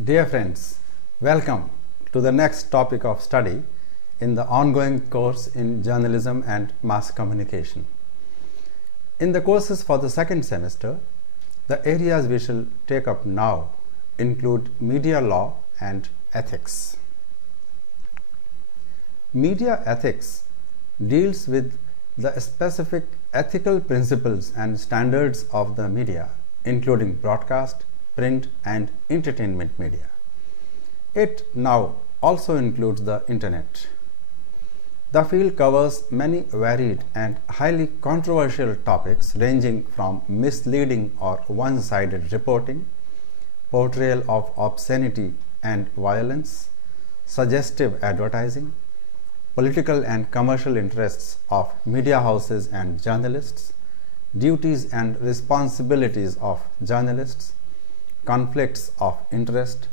Dear friends, welcome to the next topic of study in the ongoing course in journalism and mass communication. In the courses for the second semester, the areas we shall take up now include media law and ethics. Media ethics deals with the specific ethical principles and standards of the media, including broadcast, print and entertainment media. It now also includes the internet. The field covers many varied and highly controversial topics ranging from misleading or one-sided reporting, portrayal of obscenity and violence, suggestive advertising, political and commercial interests of media houses and journalists, duties and responsibilities of journalists, conflicts of interest,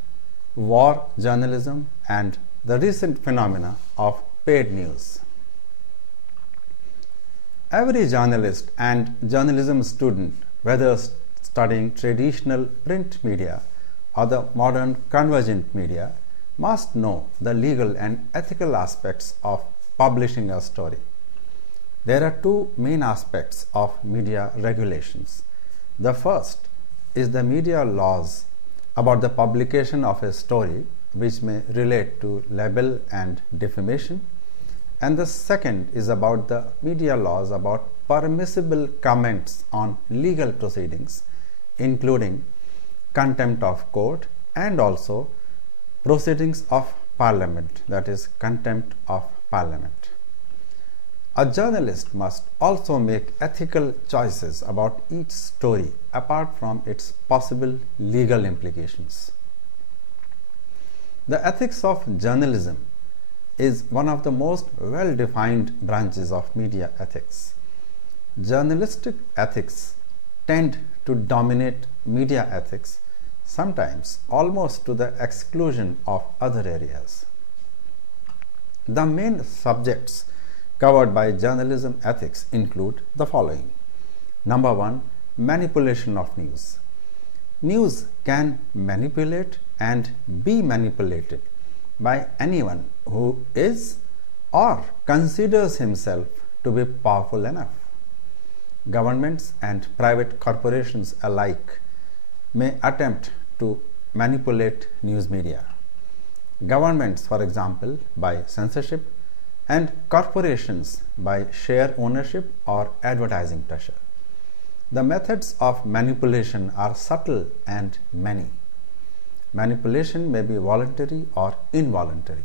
war journalism, and the recent phenomena of paid news. Every journalist and journalism student, whether studying traditional print media or the modern convergent media, must know the legal and ethical aspects of publishing a story. There are two main aspects of media regulations. The first is the media laws about the publication of a story which may relate to libel and defamation, and the second is about the media laws about permissible comments on legal proceedings, including contempt of court and also proceedings of parliament, that is contempt of parliament. A journalist must also make ethical choices about each story apart from its possible legal implications. The ethics of journalism is one of the most well-defined branches of media ethics. Journalistic ethics tend to dominate media ethics, sometimes almost to the exclusion of other areas. The main subjects covered by journalism ethics include the following. Number 1, manipulation of news. News can manipulate and be manipulated by anyone who is or considers himself to be powerful enough. Governments and private corporations alike may attempt to manipulate news media. Governments, for example, by censorship, and corporations by share ownership or advertising pressure. The methods of manipulation are subtle and many. Manipulation may be voluntary or involuntary.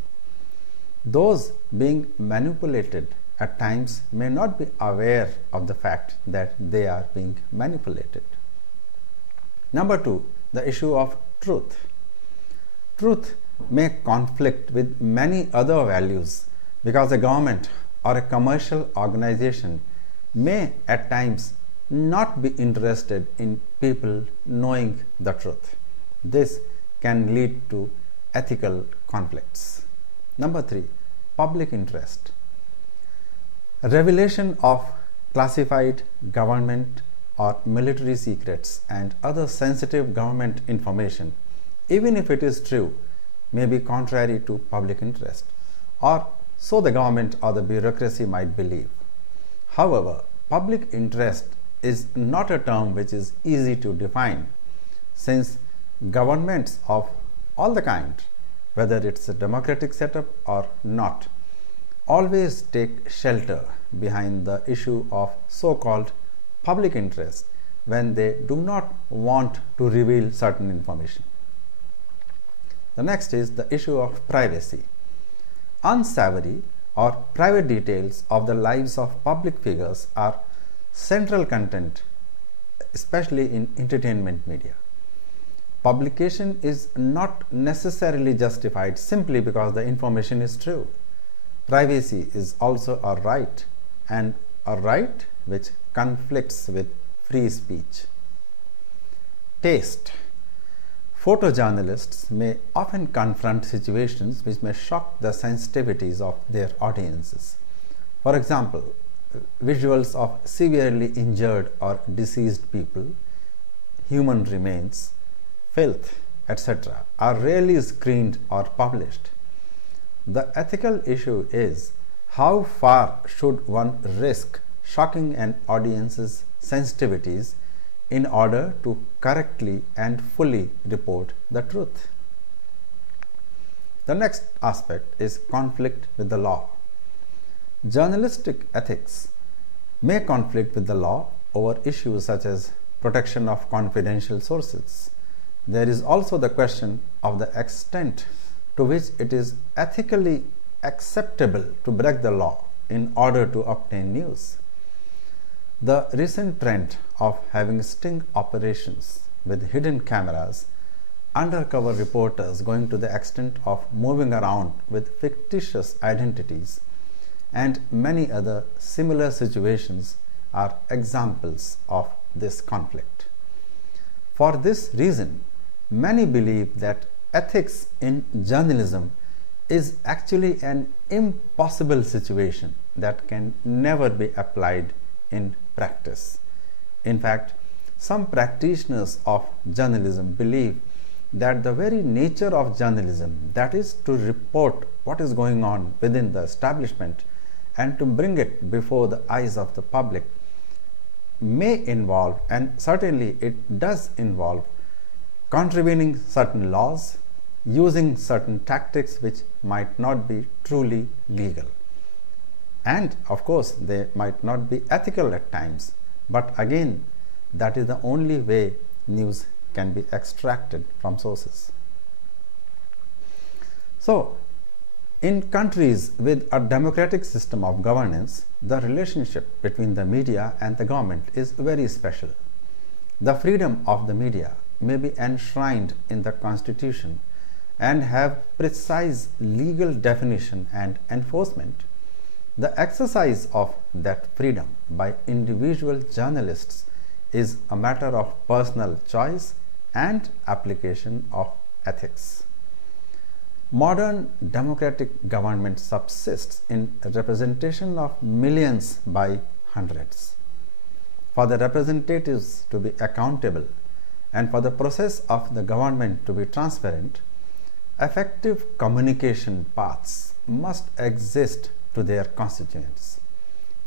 Those being manipulated at times may not be aware of the fact that they are being manipulated. Number 2, the issue of truth. Truth may conflict with many other values because a government or a commercial organization may at times not be interested in people knowing the truth. This can lead to ethical conflicts. Number 3, public interest. Revelation of classified government or military secrets and other sensitive government information, even if it is true, may be contrary to public interest, or so the government or the bureaucracy might believe. However, public interest is not a term which is easy to define, since governments of all the kind, whether it's a democratic setup or not, always take shelter behind the issue of so-called public interest when they do not want to reveal certain information. The next is the issue of privacy. Unsavory or private details of the lives of public figures are central content, especially in entertainment media. Publication is not necessarily justified simply because the information is true. Privacy is also a right, and a right which conflicts with free speech. Taste. Photojournalists may often confront situations which may shock the sensitivities of their audiences. For example, visuals of severely injured or deceased people, human remains, filth, etc., are rarely screened or published. The ethical issue is how far should one risk shocking an audience's sensitivities in order to correctly and fully report the truth. The next aspect is conflict with the law. Journalistic ethics may conflict with the law over issues such as protection of confidential sources. There is also the question of the extent to which it is ethically acceptable to break the law in order to obtain news. The recent trend of having sting operations with hidden cameras, undercover reporters going to the extent of moving around with fictitious identities, and many other similar situations are examples of this conflict. For this reason, many believe that ethics in journalism is actually an impossible situation that can never be applied in practice. In fact, some practitioners of journalism believe that the very nature of journalism, that is to report what is going on within the establishment and to bring it before the eyes of the public, may involve, and certainly it does involve, contravening certain laws, using certain tactics which might not be truly legal. And of course, they might not be ethical at times, but again, that is the only way news can be extracted from sources. So, in countries with a democratic system of governance, the relationship between the media and the government is very special. The freedom of the media may be enshrined in the Constitution and have precise legal definition and enforcement. The exercise of that freedom by individual journalists is a matter of personal choice and application of ethics. Modern democratic government subsists in representation of millions by hundreds. For the representatives to be accountable and for the process of the government to be transparent, effective communication paths must exist to their constituents.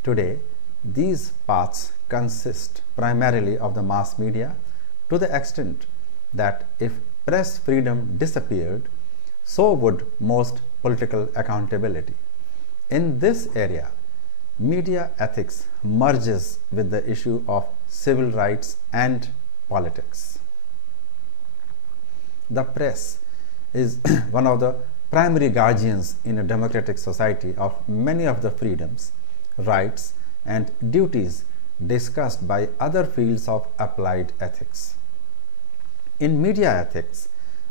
Today, these paths consist primarily of the mass media to the extent that if press freedom disappeared, so would most political accountability. In this area, media ethics merges with the issue of civil rights and politics. The press is one of the primary guardians in a democratic society of many of the freedoms, rights, and duties discussed by other fields of applied ethics. In media ethics,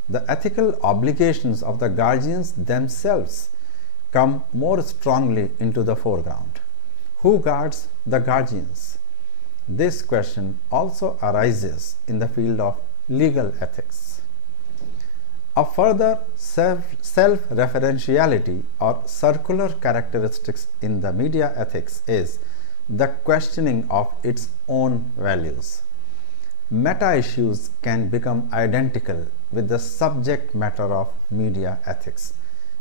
the ethical obligations of the guardians themselves come more strongly into the foreground. Who guards the guardians? This question also arises in the field of legal ethics. A further self-referentiality or circular characteristics in the media ethics is the questioning of its own values. Meta issues can become identical with the subject matter of media ethics.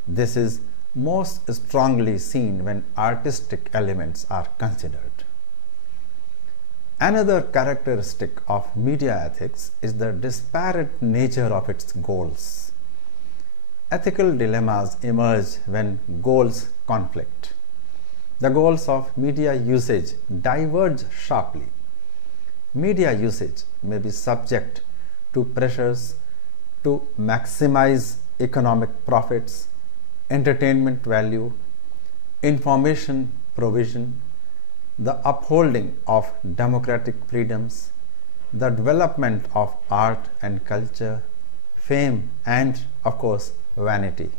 This is most strongly seen when artistic elements are considered. Another characteristic of media ethics is the disparate nature of its goals. Ethical dilemmas emerge when goals conflict. The goals of media usage diverge sharply. Media usage may be subject to pressures to maximize economic profits, entertainment value, information provision, the upholding of democratic freedoms, the development of art and culture, fame, and of course vanity.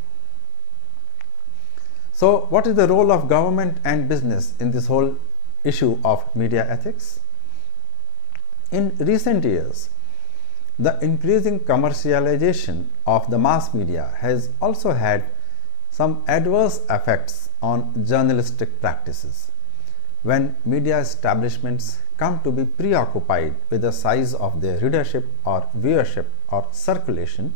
So, what is the role of government and business in this whole issue of media ethics? In recent years, the increasing commercialization of the mass media has also had some adverse effects on journalistic practices. When media establishments come to be preoccupied with the size of their readership or viewership or circulation,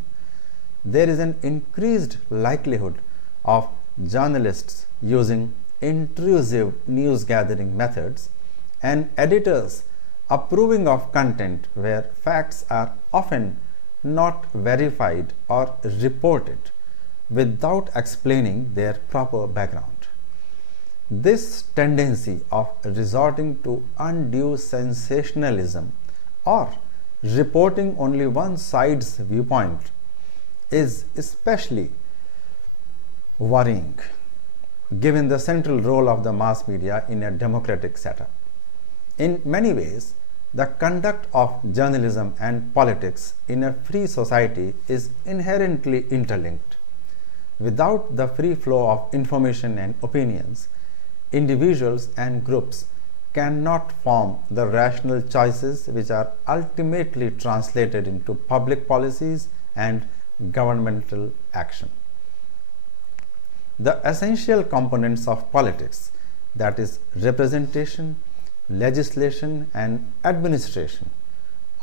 there is an increased likelihood of journalists using intrusive news gathering methods and editors approving of content where facts are often not verified or reported without explaining their proper background. This tendency of resorting to undue sensationalism or reporting only one side's viewpoint is especially worrying, given the central role of the mass media in a democratic setup. In many ways, the conduct of journalism and politics in a free society is inherently interlinked. Without the free flow of information and opinions, individuals and groups cannot form the rational choices which are ultimately translated into public policies and governmental action. The essential components of politics, that is, representation, legislation, and administration,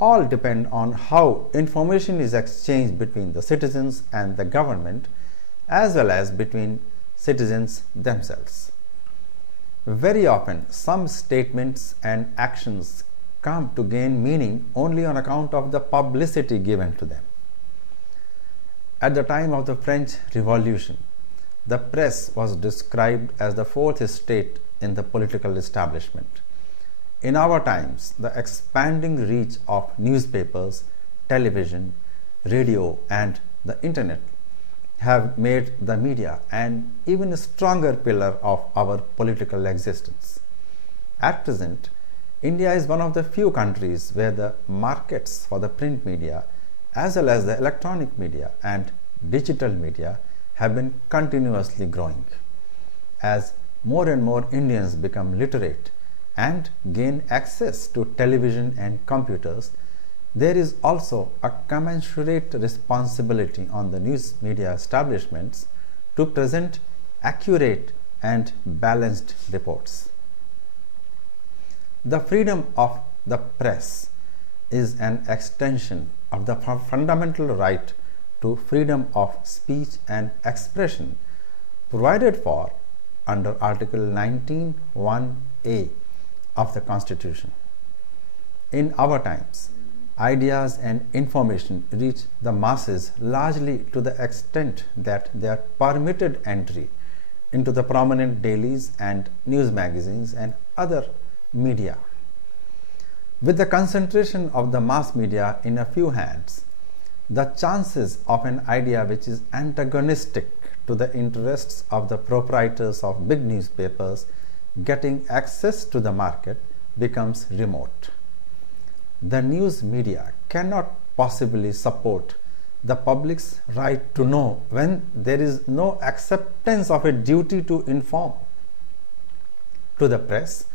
all depend on how information is exchanged between the citizens and the government, as well as between citizens themselves. Very often, some statements and actions come to gain meaning only on account of the publicity given to them. At the time of the French Revolution, the press was described as the fourth estate in the political establishment. In our times, the expanding reach of newspapers, television, radio, and the internet have made the media an even stronger pillar of our political existence. At present, India is one of the few countries where the markets for the print media, as well as the electronic media and digital media, have been continuously growing. As more and more Indians become literate and gain access to television and computers, there is also a commensurate responsibility on the news media establishments to present accurate and balanced reports. The freedom of the press is an extension of the fundamental right to freedom of speech and expression provided for under Article 19(1)(a) of the Constitution. In our times, ideas and information reach the masses largely to the extent that they are permitted entry into the prominent dailies and news magazines and other media. With the concentration of the mass media in a few hands, the chances of an idea which is antagonistic to the interests of the proprietors of big newspapers getting access to the market becomes remote. The news media cannot possibly support the public's right to know when there is no acceptance of a duty to inform. To the press,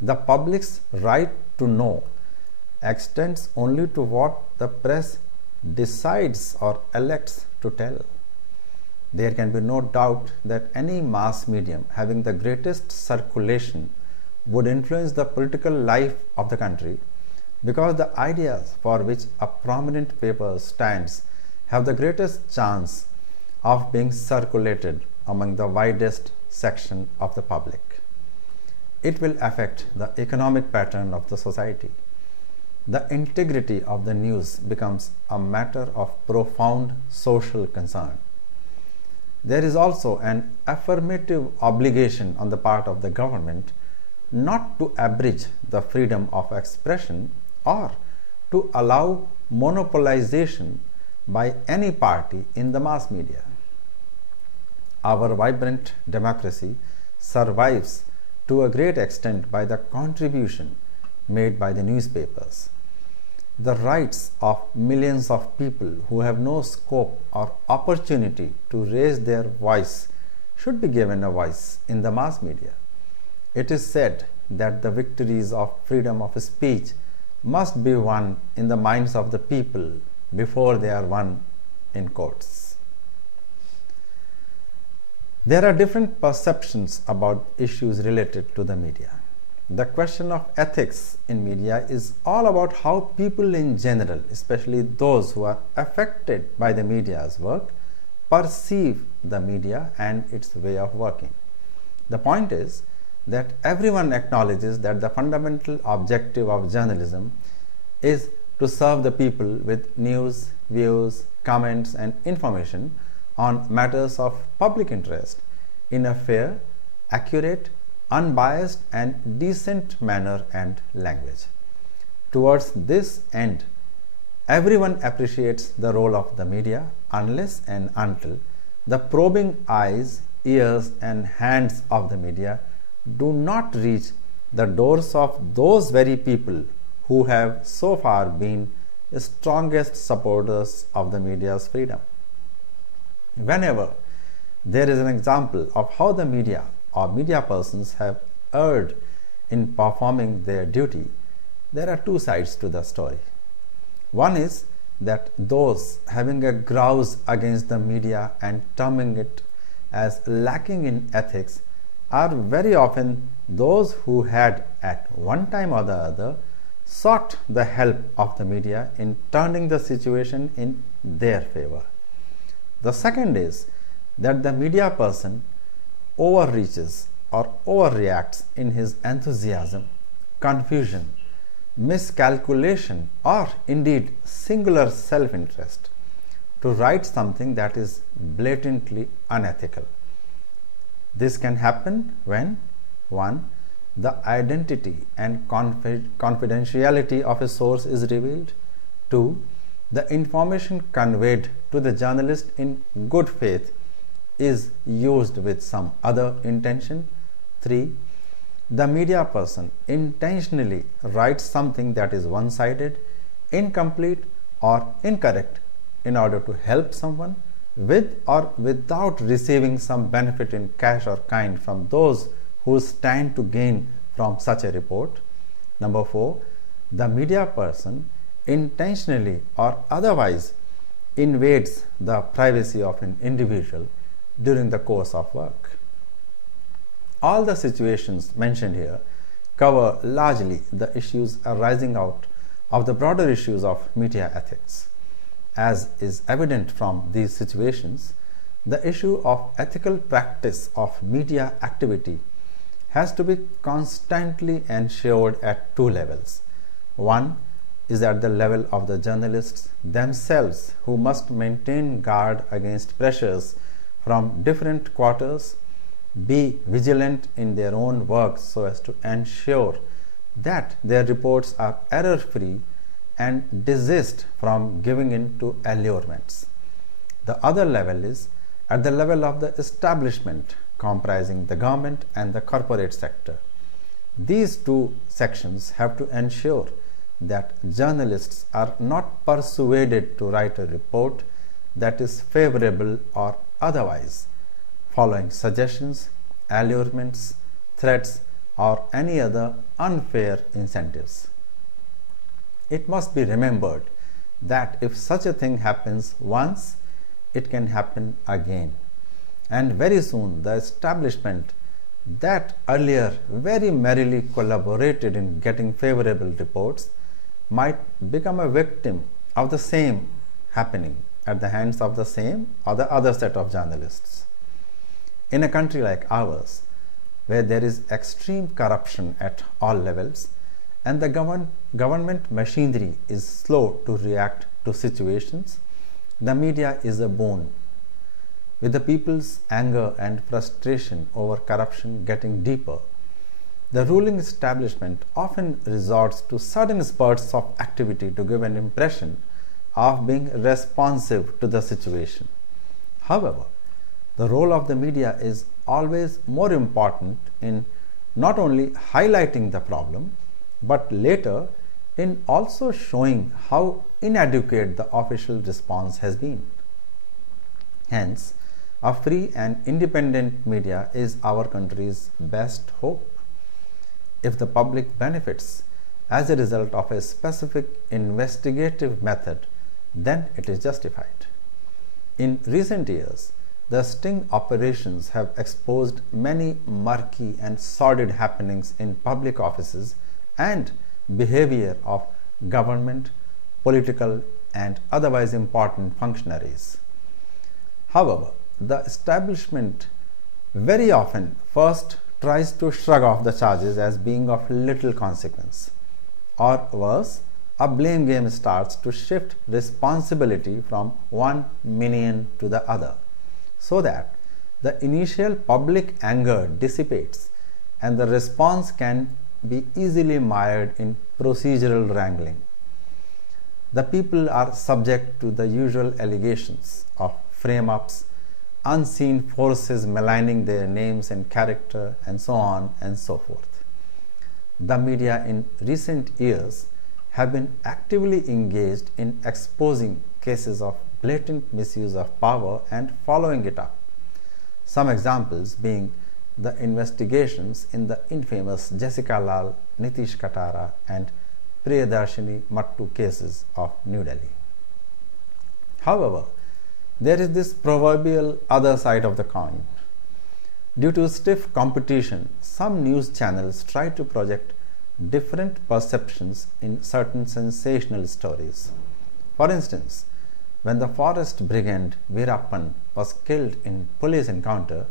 the public's right to know extends only to what the press decides or elects to tell. There can be no doubt that any mass medium having the greatest circulation would influence the political life of the country, because the ideas for which a prominent paper stands have the greatest chance of being circulated among the widest section of the public. It will affect the economic pattern of the society. The integrity of the news becomes a matter of profound social concern. There is also an affirmative obligation on the part of the government not to abridge the freedom of expression or to allow monopolization by any party in the mass media. Our vibrant democracy survives to a great extent by the contribution made by the newspapers. The rights of millions of people who have no scope or opportunity to raise their voice should be given a voice in the mass media. It is said that the victories of freedom of speech must be won in the minds of the people before they are won in courts. There are different perceptions about issues related to the media. the question of ethics in media is all about how people in general, especially those who are affected by the media's work, perceive the media and its way of working. The point is that everyone acknowledges that the fundamental objective of journalism is to serve the people with news, views, comments, and information on matters of public interest in a fair, accurate, unbiased, and decent manner and language. Towards this end, everyone appreciates the role of the media unless and until the probing eyes, ears, and hands of the media do not reach the doors of those very people who have so far been the strongest supporters of the media's freedom. Whenever there is an example of how the media or media persons have erred in performing their duty, there are two sides to the story. One is that those having a grouse against the media and terming it as lacking in ethics are very often those who had at one time or the other sought the help of the media in turning the situation in their favor. The second is that the media person overreaches or overreacts in his enthusiasm, confusion, miscalculation, or indeed singular self-interest to write something that is blatantly unethical. This can happen when 1. The identity and confidentiality of a source is revealed. 2. The information conveyed to the journalist in good faith is used with some other intention. 3. The media person intentionally writes something that is one-sided, incomplete, or incorrect in order to help someone with or without receiving some benefit in cash or kind from those who stand to gain from such a report. Number 4. The media person intentionally or otherwise invades the privacy of an individual during the course of work. All the situations mentioned here cover largely the issues arising out of the broader issues of media ethics. As is evident from these situations, the issue of ethical practice of media activity has to be constantly ensured at two levels. One is at the level of the journalists themselves, who must maintain guard against pressures from different quarters, be vigilant in their own work so as to ensure that their reports are error-free, and desist from giving in to allurements. The other level is at the level of the establishment, comprising the government and the corporate sector. These two sections have to ensure that journalists are not persuaded to write a report that is favorable or otherwise, following suggestions, allurements, threats, or any other unfair incentives. It must be remembered that if such a thing happens once, it can happen again. And very soon the establishment that earlier very merrily collaborated in getting favorable reports might become a victim of the same happening at the hands of the same or the other set of journalists. In a country like ours, where there is extreme corruption at all levels, and the government machinery is slow to react to situations, the media is a boon. With the people's anger and frustration over corruption getting deeper, the ruling establishment often resorts to sudden spurts of activity to give an impression of being responsive to the situation. However, the role of the media is always more important in not only highlighting the problem, but later in also showing how inadequate the official response has been. Hence, a free and independent media is our country's best hope. If the public benefits as a result of a specific investigative method, then it is justified. In recent years, the sting operations have exposed many murky and sordid happenings in public offices and behavior of government, political, and otherwise important functionaries. However, the establishment very often first tries to shrug off the charges as being of little consequence, or worse, a blame game starts to shift responsibility from one minion to the other, so that the initial public anger dissipates and the response can be easily mired in procedural wrangling. The people are subject to the usual allegations of frame-ups, unseen forces maligning their names and character, and so on and so forth. The media in recent years have been actively engaged in exposing cases of blatant misuse of power and following it up. Some examples being the investigations in the infamous Jessica Lal, Nitish Katara, and Priyadarshini Mattu cases of New Delhi. However, there is this proverbial other side of the coin. Due to stiff competition, some news channels try to project different perceptions in certain sensational stories. For instance, when the forest brigand Veerappan was killed in police encounter,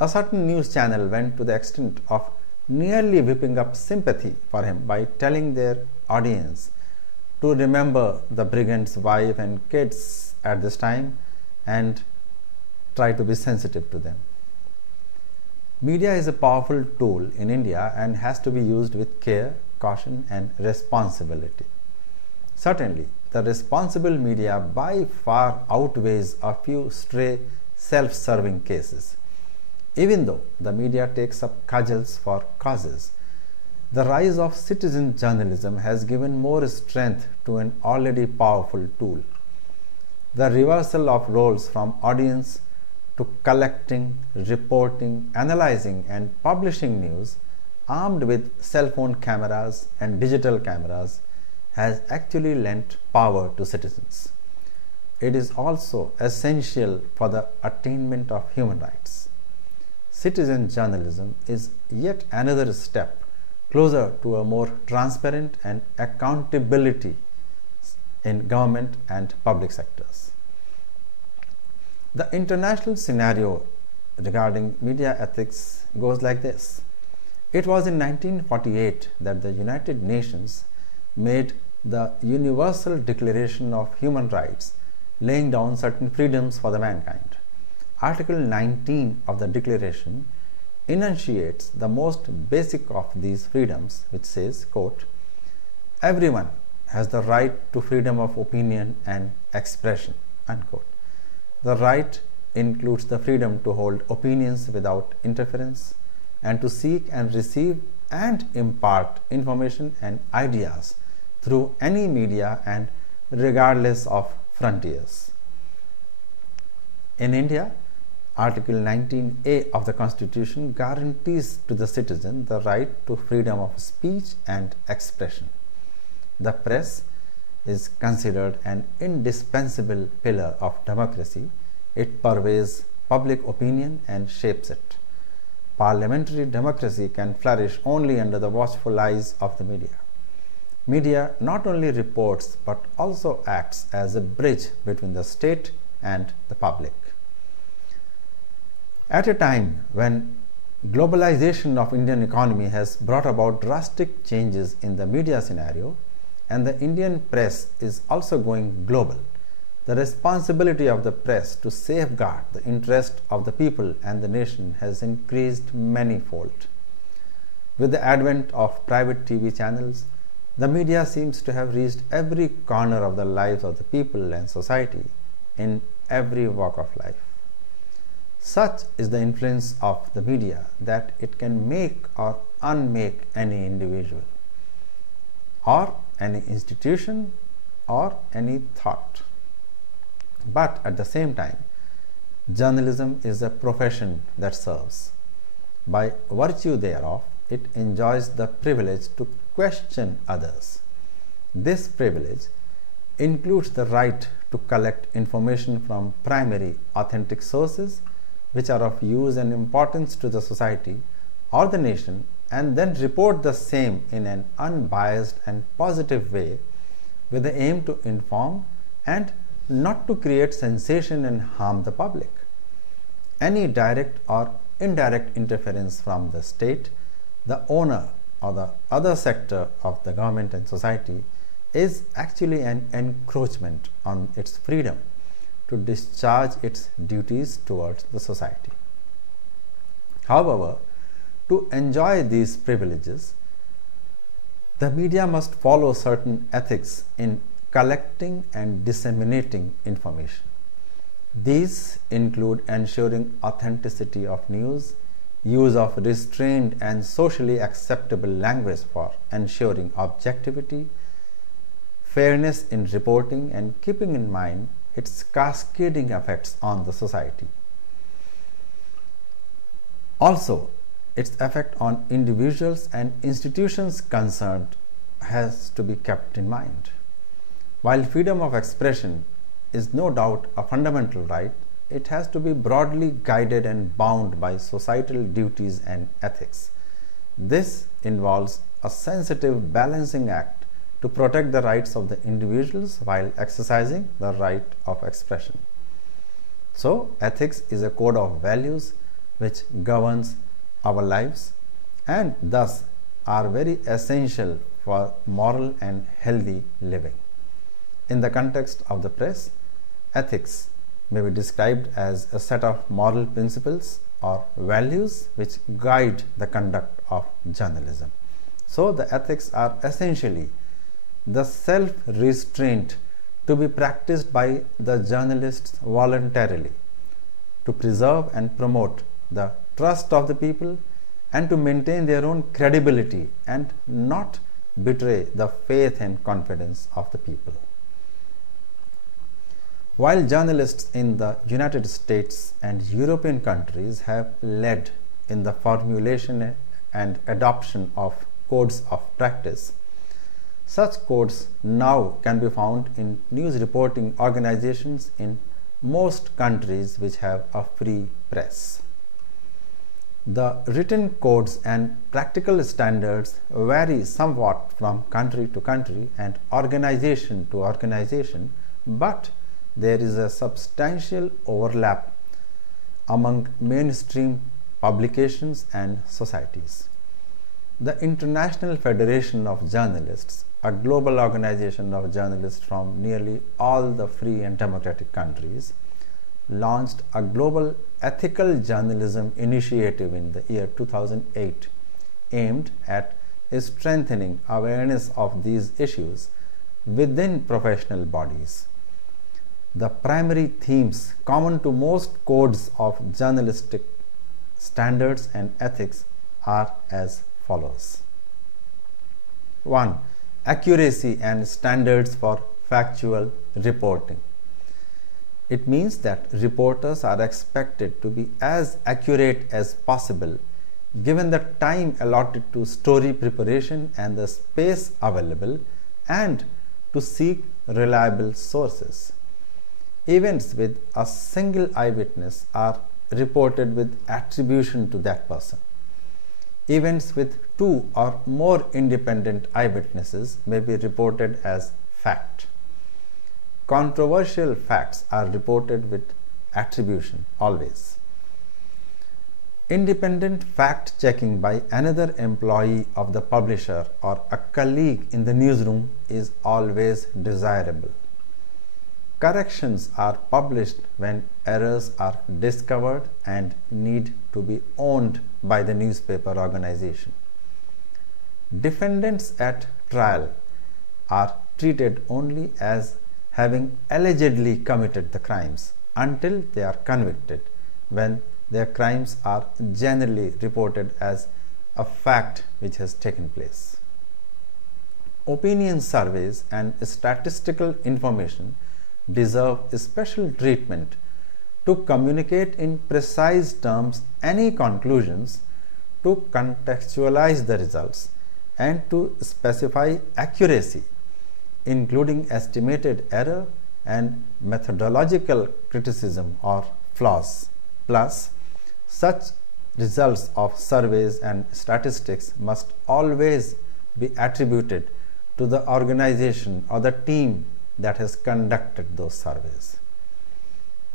a certain news channel went to the extent of nearly whipping up sympathy for him by telling their audience to remember the brigand's wife and kids at this time and try to be sensitive to them. Media is a powerful tool in India and has to be used with care, caution, and responsibility. Certainly, the responsible media by far outweighs a few stray self-serving cases. Even though the media takes up cudgels for causes, the rise of citizen journalism has given more strength to an already powerful tool. The reversal of roles from audience to collecting, reporting, analyzing, and publishing news, armed with cell phone cameras and digital cameras, has actually lent power to citizens. It is also essential for the attainment of human rights. Citizen journalism is yet another step closer to a more transparent and accountability in government and public sectors. The international scenario regarding media ethics goes like this. It was in 1948 that the United Nations made the Universal Declaration of Human Rights, laying down certain freedoms for the mankind. Article 19 of the Declaration enunciates the most basic of these freedoms, which says, quote, "Everyone has the right to freedom of opinion and expression," unquote. The right includes the freedom to hold opinions without interference and to seek and receive and impart information and ideas through any media and regardless of frontiers. In India, Article 19A of the Constitution guarantees to the citizen the right to freedom of speech and expression. The press is considered an indispensable pillar of democracy. It pervades public opinion and shapes it. Parliamentary democracy can flourish only under the watchful eyes of the media. Media not only reports but also acts as a bridge between the state and the public. At a time when globalization of Indian economy has brought about drastic changes in the media scenario, and the Indian press is also going global, the responsibility of the press to safeguard the interest of the people and the nation has increased manyfold. With the advent of private TV channels, the media seems to have reached every corner of the lives of the people and society in every walk of life. Such is the influence of the media that it can make or unmake any individual, or any institution, or any thought. But at the same time, journalism is a profession that serves. By virtue thereof, it enjoys the privilege to question others. This privilege includes the right to collect information from primary authentic sources which are of use and importance to the society or the nation, and then report the same in an unbiased and positive way with the aim to inform and not to create sensation and harm the public. Any direct or indirect interference from the state, the owner, or the other sector of the government and society is actually an encroachment on its freedom to discharge its duties towards the society. However, to enjoy these privileges, the media must follow certain ethics in collecting and disseminating information. These include ensuring authenticity of news, use of restrained and socially acceptable language for ensuring objectivity, fairness in reporting, and keeping in mind its cascading effects on the society. Also, its effect on individuals and institutions concerned has to be kept in mind. While freedom of expression is no doubt a fundamental right, it has to be broadly guided and bound by societal duties and ethics. This involves a sensitive balancing act to protect the rights of the individuals while exercising the right of expression. So, ethics is a code of values which governs our lives and thus are very essential for moral and healthy living. In the context of the press, ethics may be described as a set of moral principles or values which guide the conduct of journalism. So, the ethics are essentially the self-restraint to be practiced by the journalists voluntarily to preserve and promote the trust of the people and to maintain their own credibility and not betray the faith and confidence of the people. While journalists in the United States and European countries have led in the formulation and adoption of codes of practice, such codes now can be found in news reporting organizations in most countries which have a free press. The written codes and practical standards vary somewhat from country to country and organization to organization, but there is a substantial overlap among mainstream publications and societies. The International Federation of Journalists, a global organization of journalists from nearly all the free and democratic countries, launched a global ethical journalism initiative in the year 2008 aimed at strengthening awareness of these issues within professional bodies. The primary themes common to most codes of journalistic standards and ethics are as follows. 1. Accuracy and standards for factual reporting. It means that reporters are expected to be as accurate as possible given the time allotted to story preparation and the space available, and to seek reliable sources. Events with a single eyewitness are reported with attribution to that person. Events with two or more independent eyewitnesses may be reported as fact. Controversial facts are reported with attribution always. Independent fact checking by another employee of the publisher or a colleague in the newsroom is always desirable. Corrections are published when errors are discovered and need to be owned by the newspaper organization. Defendants at trial are treated only as having allegedly committed the crimes until they are convicted, when their crimes are generally reported as a fact which has taken place. Opinion surveys and statistical information deserve special treatment to communicate in precise terms any conclusions, to contextualize the results, and to specify accuracy, including estimated error and methodological criticism or flaws. Plus, such results of surveys and statistics must always be attributed to the organization or the team that has conducted those surveys.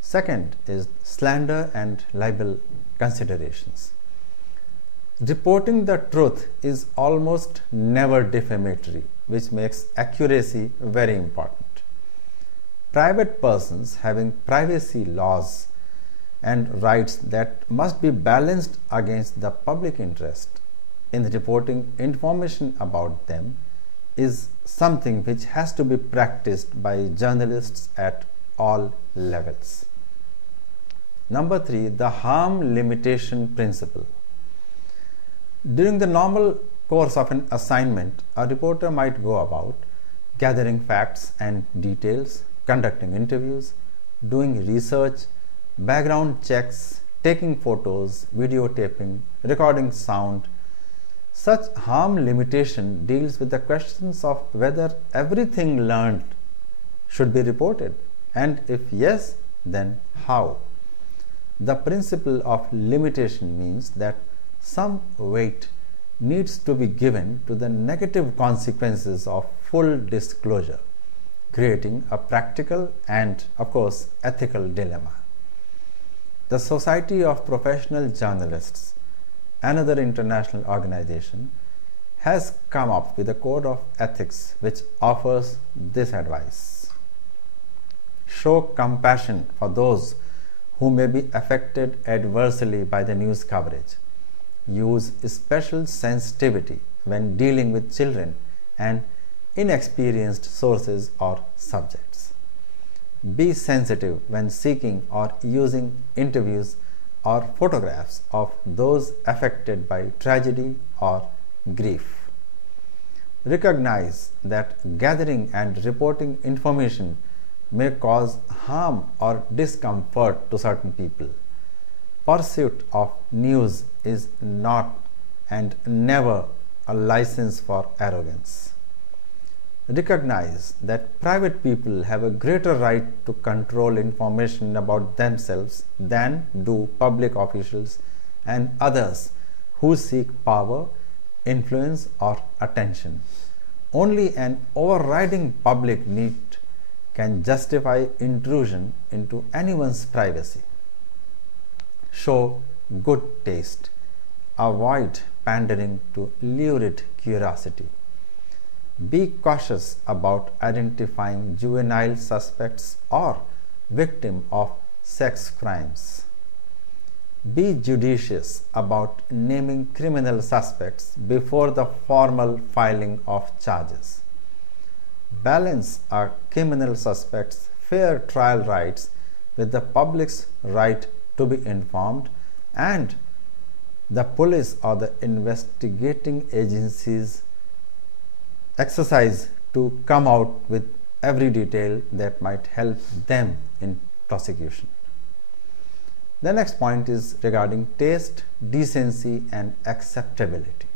Second is slander and libel considerations. Reporting the truth is almost never defamatory, which makes accuracy very important. Private persons having privacy laws and rights that must be balanced against the public interest in reporting information about them is something which has to be practiced by journalists at all levels. Number 3, the harm limitation principle. During the normal course of an assignment, a reporter might go about gathering facts and details, conducting interviews, doing research, background checks, taking photos, videotaping, recording sound. Such harm limitation deals with the questions of whether everything learned should be reported, and if yes, then how. The principle of limitation means that some weight needs to be given to the negative consequences of full disclosure, creating a practical and, of course, ethical dilemma. The Society of Professional Journalists, another international organization, has come up with a code of ethics which offers this advice. Show compassion for those who may be affected adversely by the news coverage. Use special sensitivity when dealing with children and inexperienced sources or subjects. Be sensitive when seeking or using interviews or photographs of those affected by tragedy or grief. Recognize that gathering and reporting information may cause harm or discomfort to certain people. Pursuit of news is not and never a license for arrogance. Recognize that private people have a greater right to control information about themselves than do public officials and others who seek power, influence, or attention. Only an overriding public need can justify intrusion into anyone's privacy. Show good taste. Avoid pandering to lurid curiosity. Be cautious about identifying juvenile suspects or victims of sex crimes. Be judicious about naming criminal suspects before the formal filing of charges. Balance a criminal suspect's fair trial rights with the public's right to be informed and the police or the investigating agencies exercise to come out with every detail that might help them in prosecution. The next point is regarding taste, decency, and acceptability.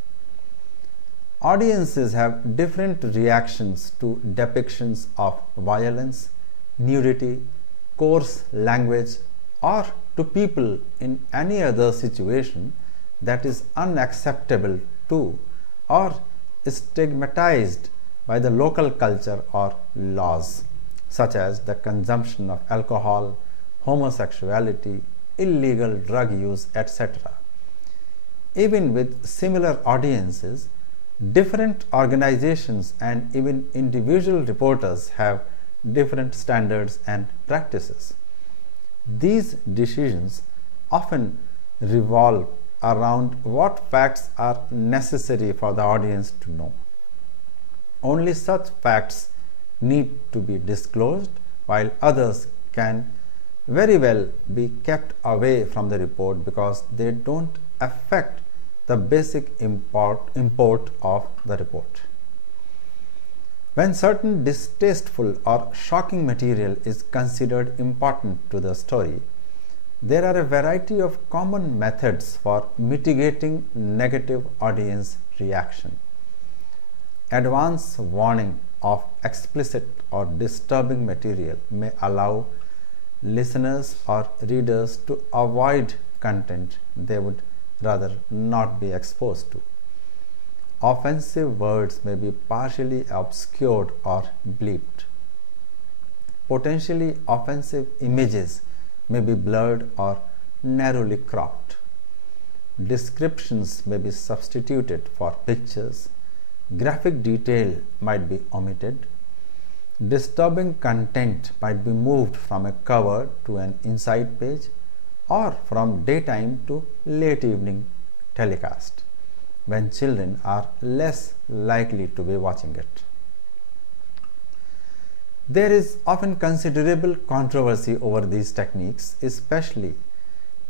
Audiences have different reactions to depictions of violence, nudity, coarse language, or to people in any other situation that is unacceptable to or stigmatized by the local culture or laws, such as the consumption of alcohol, homosexuality, illegal drug use, etc. Even with similar audiences, different organizations and even individual reporters have different standards and practices. These decisions often revolve around what facts are necessary for the audience to know. Only such facts need to be disclosed, while others can very well be kept away from the report because they don't affect the basic import of the report. When certain distasteful or shocking material is considered important to the story, there are a variety of common methods for mitigating negative audience reaction. Advance warning of explicit or disturbing material may allow listeners or readers to avoid content they would rather not be exposed to. Offensive words may be partially obscured or bleeped. Potentially offensive images may be blurred or narrowly cropped. Descriptions may be substituted for pictures. Graphic detail might be omitted. Disturbing content might be moved from a cover to an inside page or from daytime to late evening telecast, when children are less likely to be watching it. There is often considerable controversy over these techniques, especially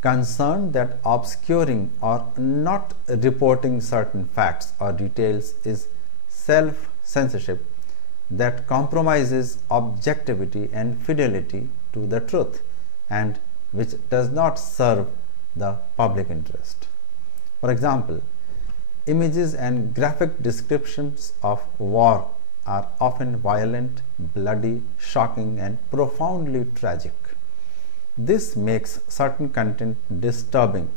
concern that obscuring or not reporting certain facts or details is self-censorship that compromises objectivity and fidelity to the truth and which does not serve the public interest. For example, images and graphic descriptions of war are often violent, bloody, shocking, and profoundly tragic. This makes certain content disturbing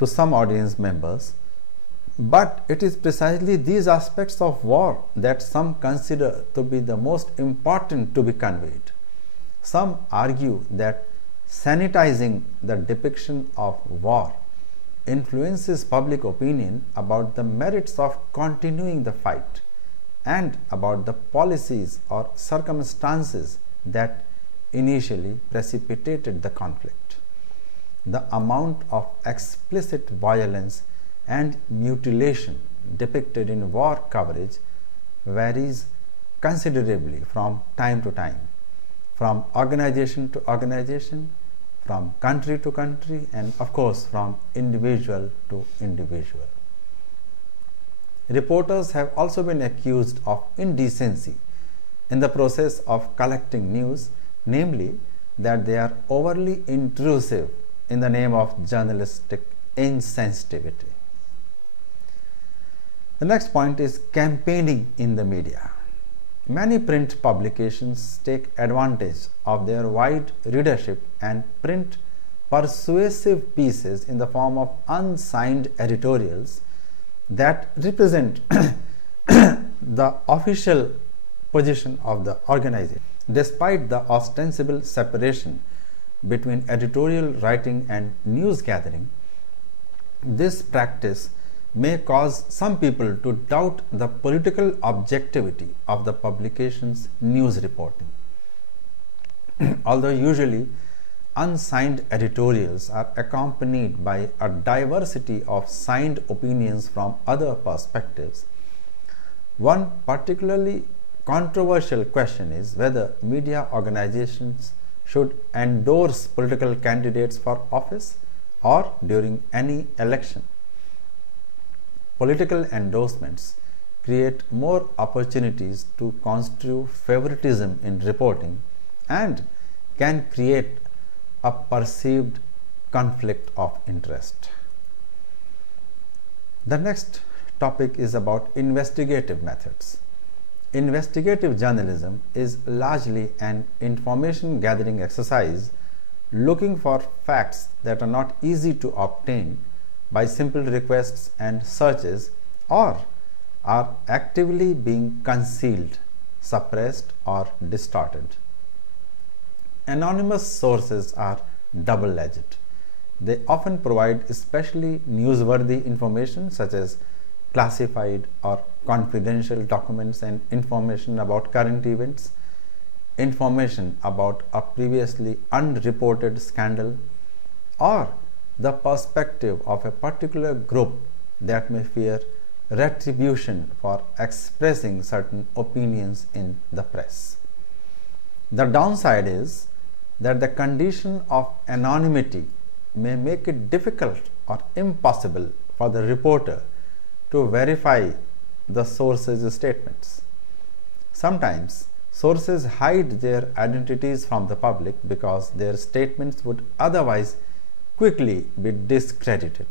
to some audience members, but it is precisely these aspects of war that some consider to be the most important to be conveyed. Some argue that sanitizing the depiction of war influences public opinion about the merits of continuing the fight and about the policies or circumstances that initially precipitated the conflict. The amount of explicit violence and mutilation depicted in war coverage varies considerably from time to time, from organization to organization, from country to country, and of course from individual to individual. Reporters have also been accused of indecency in the process of collecting news, namely that they are overly intrusive in the name of journalistic insensitivity. The next point is campaigning in the media. Many print publications take advantage of their wide readership and print persuasive pieces in the form of unsigned editorials that represent the official position of the organization. Despite the ostensible separation between editorial writing and news gathering, this practice may cause some people to doubt the political objectivity of the publication's news reporting. Although usually unsigned editorials are accompanied by a diversity of signed opinions from other perspectives, one particularly controversial question is whether media organizations should endorse political candidates for office or during any election. Political endorsements create more opportunities to construe favoritism in reporting and can create a perceived conflict of interest. The next topic is about investigative methods. Investigative journalism is largely an information gathering exercise looking for facts that are not easy to obtain by simple requests and searches or are actively being concealed, suppressed, or distorted. Anonymous sources are double-edged. They often provide especially newsworthy information such as classified or confidential documents and information about current events, information about a previously unreported scandal, or the perspective of a particular group that may fear retribution for expressing certain opinions in the press. The downside is that the condition of anonymity may make it difficult or impossible for the reporter to verify the source's statements. Sometimes sources hide their identities from the public because their statements would otherwise quickly be discredited.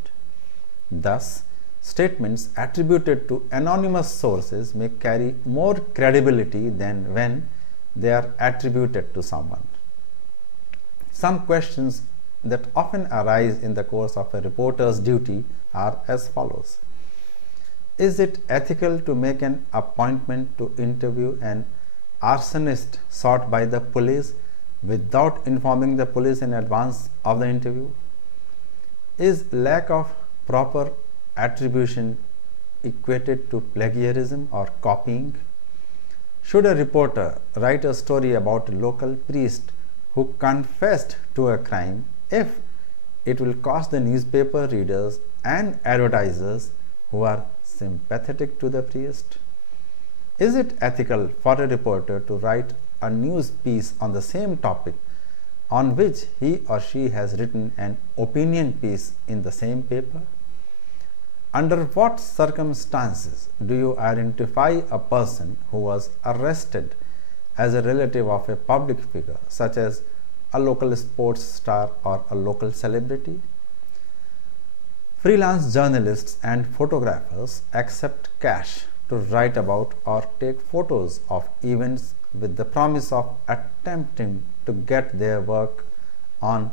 Thus, statements attributed to anonymous sources may carry more credibility than when they are attributed to someone. Some questions that often arise in the course of a reporter's duty are as follows. Is it ethical to make an appointment to interview an arsonist sought by the police without informing the police in advance of the interview? Is lack of proper attribution equated to plagiarism or copying? Should a reporter write a story about a local priest who confessed to a crime if it will cost the newspaper readers and advertisers who are sympathetic to the priest? Is it ethical for a reporter to write a news piece on the same topic on which he or she has written an opinion piece in the same paper? Under what circumstances do you identify a person who was arrested as a relative of a public figure, such as a local sports star or a local celebrity? Freelance journalists and photographers accept cash to write about or take photos of events with the promise of attempting to get their work on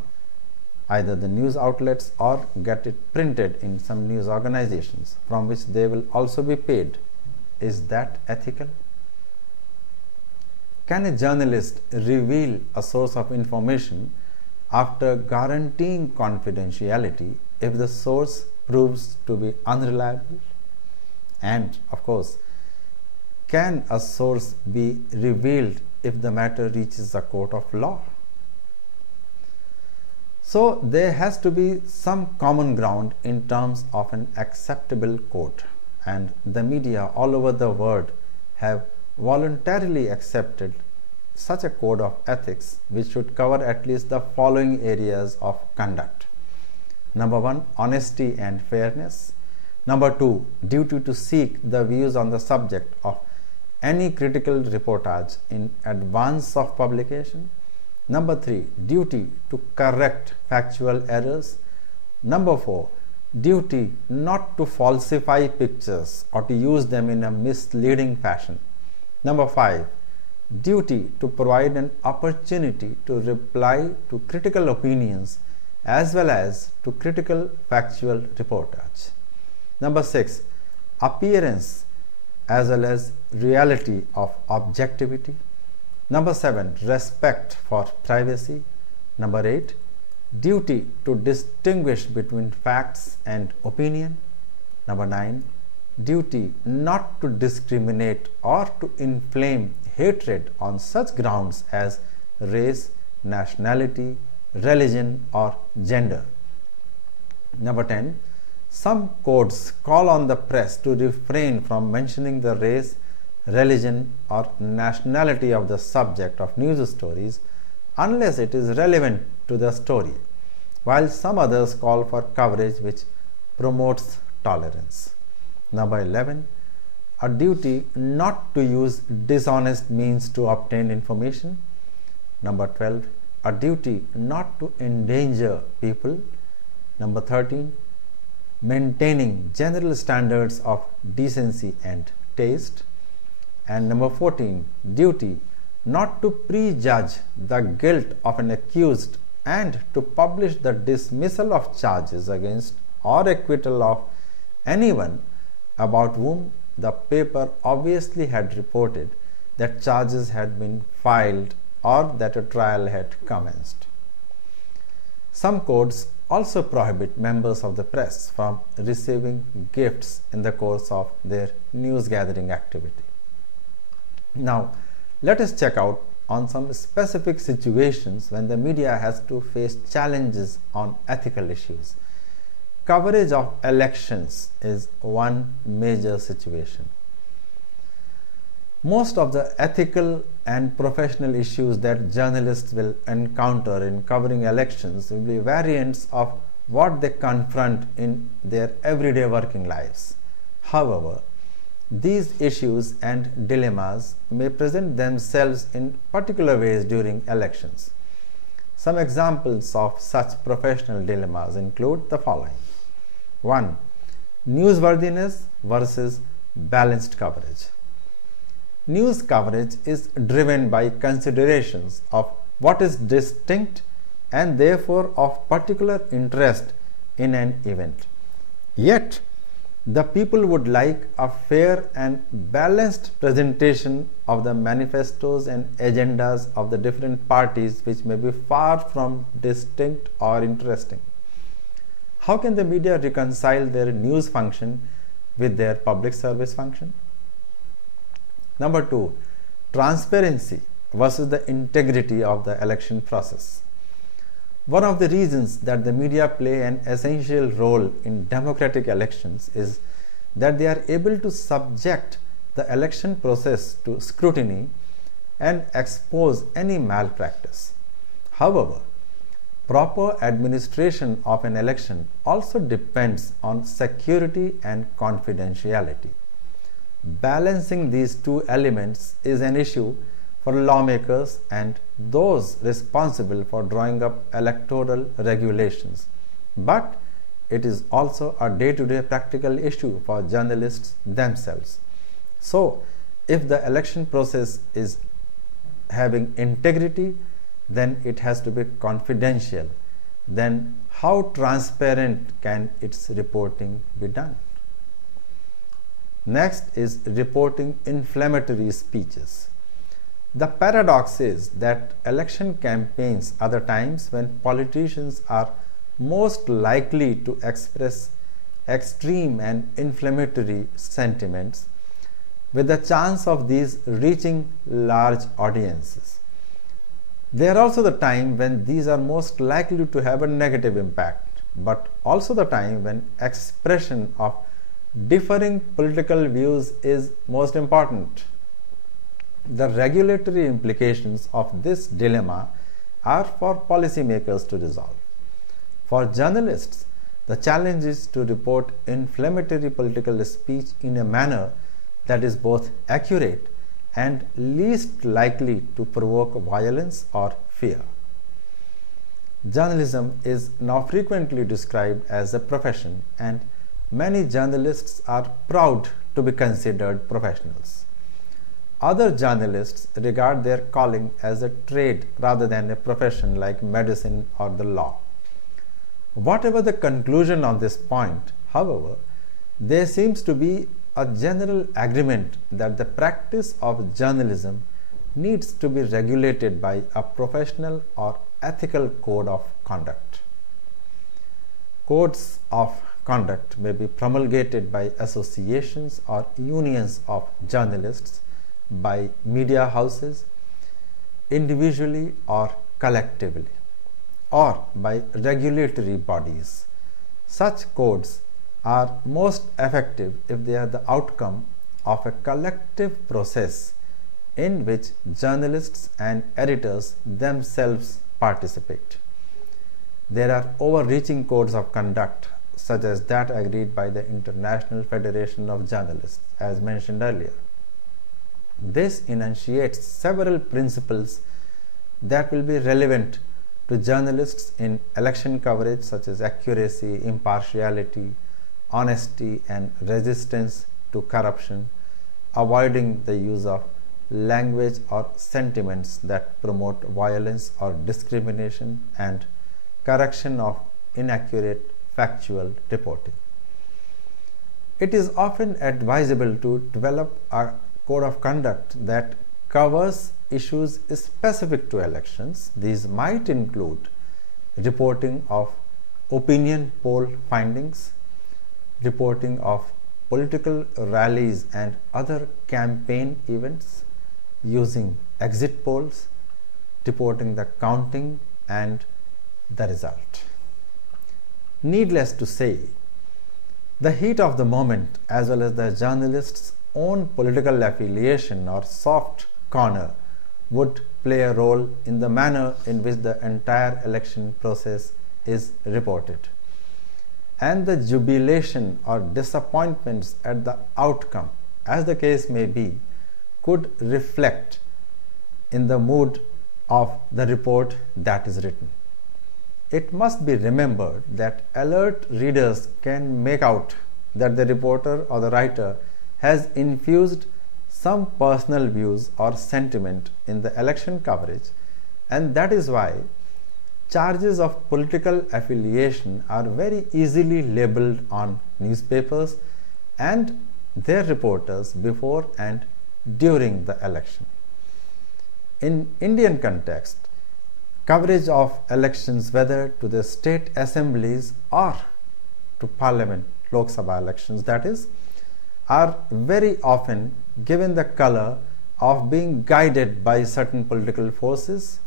either the news outlets or get it printed in some news organizations from which they will also be paid. Is that ethical? Can a journalist reveal a source of information after guaranteeing confidentiality if the source proves to be unreliable? And of course, can a source be revealed if the matter reaches a court of law? So there has to be some common ground in terms of an acceptable code, and the media all over the world have voluntarily accepted such a code of ethics which should cover at least the following areas of conduct. Number 1, honesty and fairness. Number 2, duty to seek the views on the subject of any critical reportage in advance of publication. Number 3, duty to correct factual errors. Number 4, duty not to falsify pictures or to use them in a misleading fashion. Number 5, duty to provide an opportunity to reply to critical opinions as well as to critical factual reportage. Number 6, appearance as well as reality of objectivity. Number 7, respect for privacy. Number 8, duty to distinguish between facts and opinion. Number 9, duty not to discriminate or to inflame hatred on such grounds as race, nationality, religion, or gender. Number 10, some codes call on the press to refrain from mentioning the race, religion, or nationality of the subject of news stories unless it is relevant to the story, while some others call for coverage which promotes tolerance. Number 11, a duty not to use dishonest means to obtain information. Number 12, a duty not to endanger people. Number 13, maintaining general standards of decency and taste. And number 14, duty not to prejudge the guilt of an accused and to publish the dismissal of charges against or acquittal of anyone about whom the paper obviously had reported that charges had been filed or that a trial had commenced. Some codes also prohibit members of the press from receiving gifts in the course of their news gathering activity. Now, let us check out on some specific situations when the media has to face challenges on ethical issues. Coverage of elections is one major situation. Most of the ethical and professional issues that journalists will encounter in covering elections will be variants of what they confront in their everyday working lives. However, these issues and dilemmas may present themselves in particular ways during elections. Some examples of such professional dilemmas include the following. 1. Newsworthiness versus balanced coverage. News coverage is driven by considerations of what is distinct and therefore of particular interest in an event. Yet, the people would like a fair and balanced presentation of the manifestos and agendas of the different parties, which may be far from distinct or interesting. How can the media reconcile their news function with their public service function? Number 2, transparency versus the integrity of the election process. One of the reasons that the media play an essential role in democratic elections is that they are able to subject the election process to scrutiny and expose any malpractice. However, proper administration of an election also depends on security and confidentiality. Balancing these two elements is an issue for lawmakers and those responsible for drawing up electoral regulations, but it is also a day-to-day practical issue for journalists themselves. So, if the election process is having integrity, then it has to be confidential. Then how transparent can its reporting be done? Next is reporting inflammatory speeches. The paradox is that election campaigns are the times when politicians are most likely to express extreme and inflammatory sentiments, with the chance of these reaching large audiences. They are also the time when these are most likely to have a negative impact, but also the time when expression of differing political views is most important. The regulatory implications of this dilemma are for policymakers to resolve. For journalists, the challenge is to report inflammatory political speech in a manner that is both accurate and least likely to provoke violence or fear. Journalism is now frequently described as a profession, and many journalists are proud to be considered professionals. Other journalists regard their calling as a trade rather than a profession like medicine or the law. Whatever the conclusion on this point, however, there seems to be a general agreement that the practice of journalism needs to be regulated by a professional or ethical code of conduct. Codes of conduct may be promulgated by associations or unions of journalists, by media houses, individually or collectively, or by regulatory bodies. Such codes are most effective if they are the outcome of a collective process in which journalists and editors themselves participate. There are overreaching codes of conduct, such as that agreed by the International Federation of Journalists, as mentioned earlier. This enunciates several principles that will be relevant to journalists in election coverage, such as accuracy, impartiality, honesty, and resistance to corruption, avoiding the use of language or sentiments that promote violence or discrimination, and correction of inaccurate factual reporting. It is often advisable to develop a code of conduct that covers issues specific to elections. These might include reporting of opinion poll findings, reporting of political rallies and other campaign events, using exit polls, reporting the counting and the result. Needless to say, the heat of the moment, as well as the journalist's own political affiliation or soft corner, would play a role in the manner in which the entire election process is reported. And the jubilation or disappointments at the outcome, as the case may be, could reflect in the mood of the report that is written. It must be remembered that alert readers can make out that the reporter or the writer has infused some personal views or sentiment in the election coverage, and that is why charges of political affiliation are very easily labeled on newspapers and their reporters before and during the election. In Indian context, coverage of elections, whether to the state assemblies or to parliament, Lok Sabha elections that is, are very often given the color of being guided by certain political forces,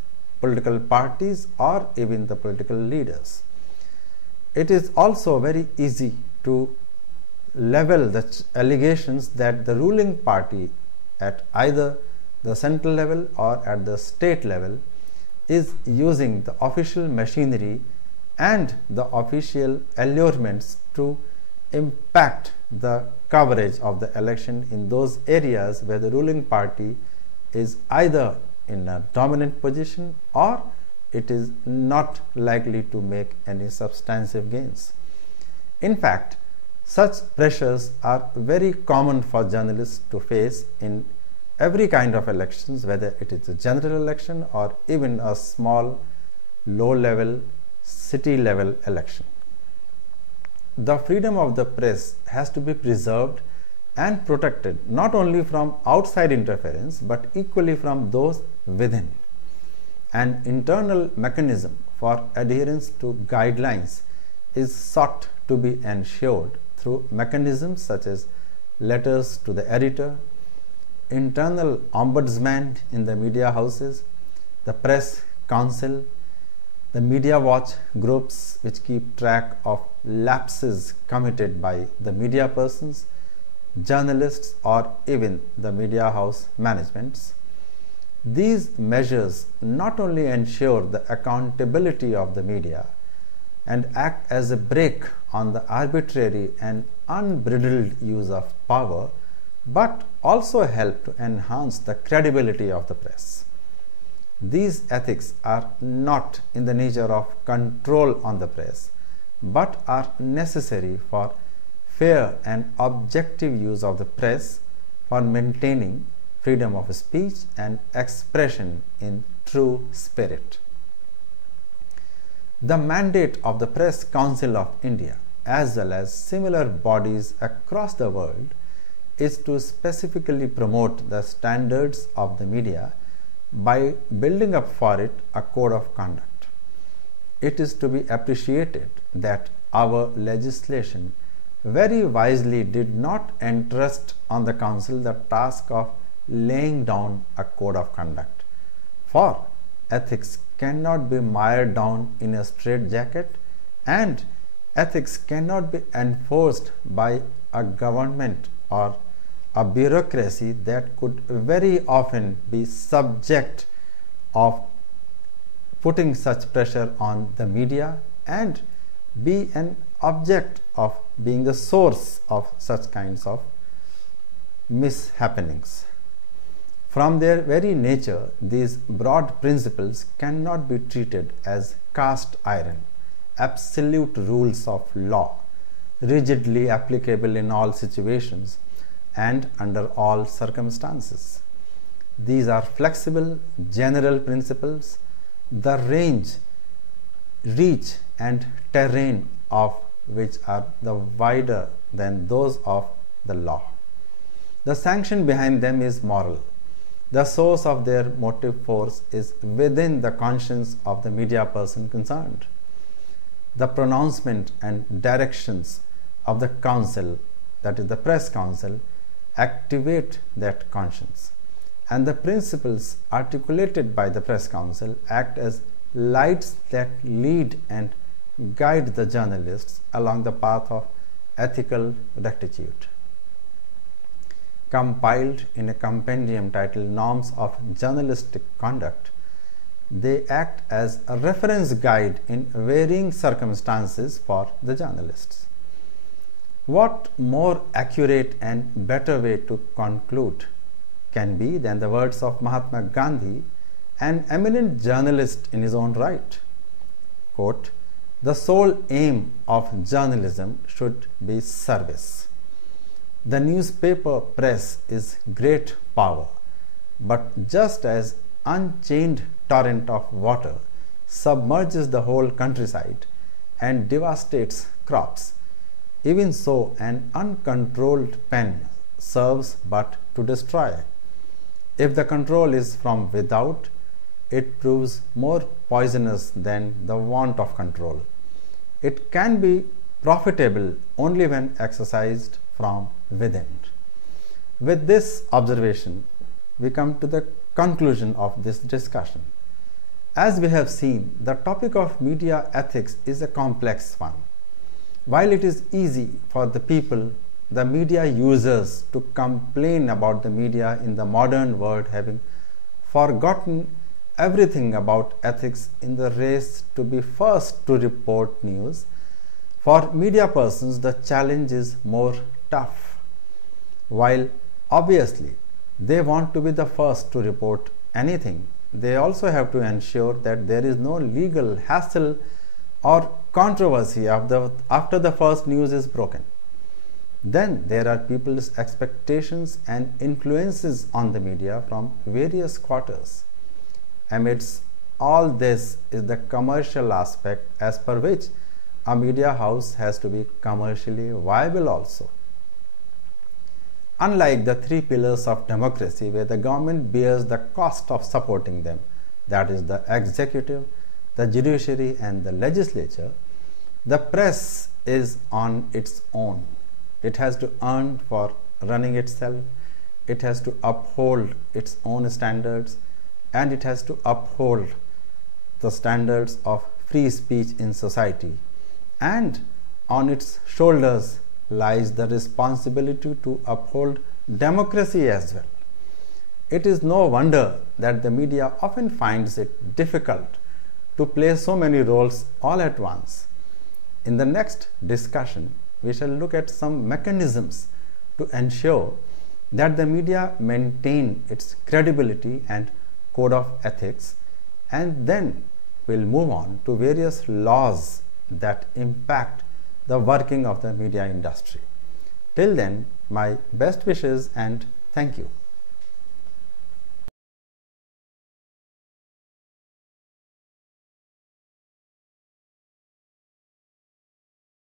political parties, or even the political leaders. It is also very easy to level the allegations that the ruling party at either the central level or at the state level is using the official machinery and the official allurements to impact the coverage of the election in those areas where the ruling party is either in a dominant position or it is not likely to make any substantive gains. In fact, such pressures are very common for journalists to face in every kind of elections, whether it is a general election or even a small, low-level, city-level election. The freedom of the press has to be preserved and protected not only from outside interference but equally from those within. An internal mechanism for adherence to guidelines is sought to be ensured through mechanisms such as letters to the editor, internal ombudsman in the media houses, the press council, the media watch groups which keep track of lapses committed by the media persons, journalists, or even the media house managements. These measures not only ensure the accountability of the media and act as a brake on the arbitrary and unbridled use of power, but also help to enhance the credibility of the press. These ethics are not in the nature of control on the press, but are necessary for fair and objective use of the press for maintaining freedom of speech and expression in true spirit. The mandate of the Press Council of India, as well as similar bodies across the world, is to specifically promote the standards of the media by building up for it a code of conduct. It is to be appreciated that our legislation very wisely did not entrust on the Council the task of laying down a code of conduct, for ethics cannot be mired down in a straitjacket, and ethics cannot be enforced by a government or a bureaucracy that could very often be subject of putting such pressure on the media and be an object of being the source of such kinds of mishappenings. From their very nature, these broad principles cannot be treated as cast iron, absolute rules of law, rigidly applicable in all situations and under all circumstances. These are flexible, general principles, the range, reach, and terrain of which are the wider than those of the law. The sanction behind them is moral. The source of their motive force is within the conscience of the media person concerned. The pronouncement and directions of the council, that is the press council, activate that conscience, and the principles articulated by the press council act as lights that lead and guide the journalists along the path of ethical rectitude. Compiled in a compendium titled Norms of Journalistic Conduct, they act as a reference guide in varying circumstances for the journalists. What more accurate and better way to conclude can be than the words of Mahatma Gandhi, an eminent journalist in his own right? Quote, The sole aim of journalism should be service. The newspaper press is great power, but just as unchained torrent of water submerges the whole countryside and devastates crops, even so an uncontrolled pen serves but to destroy. If the control is from without, it proves more poisonous than the want of control. It can be profitable only when exercised from within. With this observation, we come to the conclusion of this discussion. As we have seen, the topic of media ethics is a complex one. While it is easy for the people, the media users, to complain about the media in the modern world having forgotten everything about ethics in the race to be first to report news, for media persons the challenge is more tough. While obviously they want to be the first to report anything, they also have to ensure that there is no legal hassle or controversy after the first news is broken. Then there are people's expectations and influences on the media from various quarters. Amidst all this is the commercial aspect, as per which a media house has to be commercially viable also. Unlike the three pillars of democracy, where the government bears the cost of supporting them, that is the executive, the judiciary and the legislature, the press is on its own. It has to earn for running itself, it has to uphold its own standards, and it has to uphold the standards of free speech in society. And on its shoulders lies the responsibility to uphold democracy as well. It is no wonder that the media often finds it difficult to play so many roles all at once. In the next discussion, we shall look at some mechanisms to ensure that the media maintain its credibility and code of ethics, and then we'll move on to various laws that impact the working of the media industry. Till then, my best wishes and thank you.